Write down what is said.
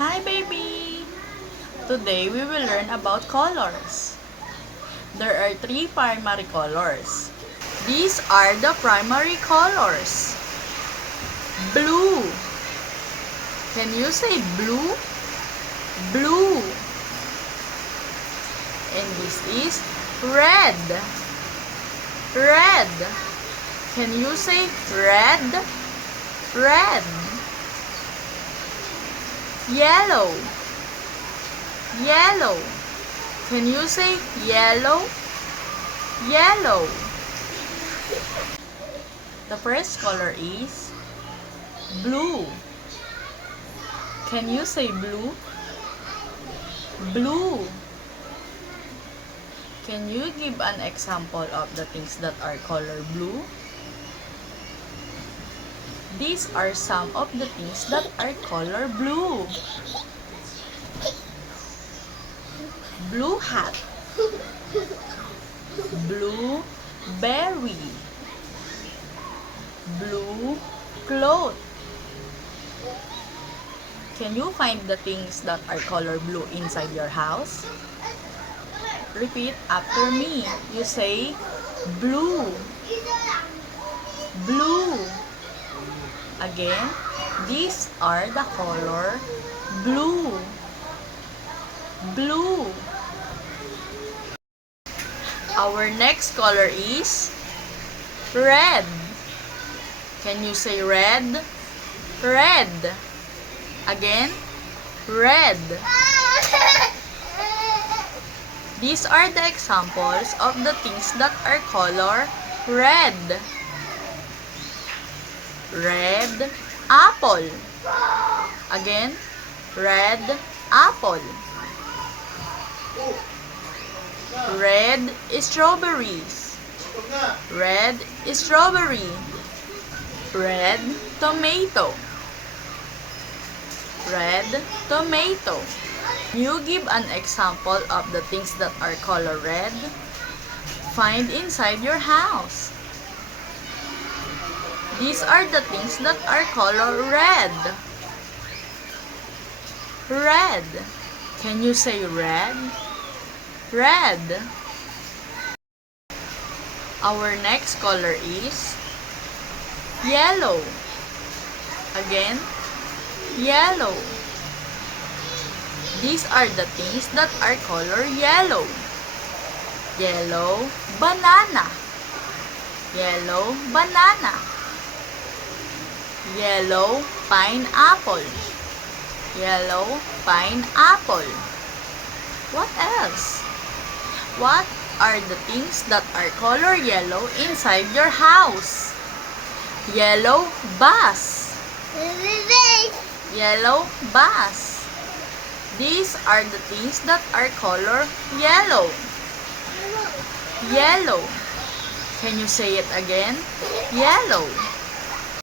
Hi baby! Today we will learn about colors. There are three primary colors. These are the primary colors. Blue. Can you say blue? Blue. And this is red. Red. Can you say red? Red. Yellow. Yellow. Can you say yellow? Yellow. The first color is blue. Can you say blue? Blue. Can you give an example of the things that are color blue? These are some of the things that are color blue. Blue hat. Blue berry. Blue cloth. Can you find the things that are color blue inside your house? Repeat after me. You say blue. Blue. Again, these are the color blue. Blue. Our next color is red. Can you say red? Red. Again, red. These are the examples of the things that are color red. Red apple. Again, red apple. Red strawberries. Red strawberry. Red tomato. Red tomato. You give an example of the things that are color red. Find inside your house. These are the things that are color red. Red. Can you say red? Red. Our next color is yellow. Again, yellow. These are the things that are color yellow. Yellow banana. Yellow banana. Yellow pineapple. Yellow pineapple. What else? What are the things that are color yellow inside your house? Yellow bus. Yellow bus. These are the things that are color yellow. Yellow. Can you say it again? Yellow.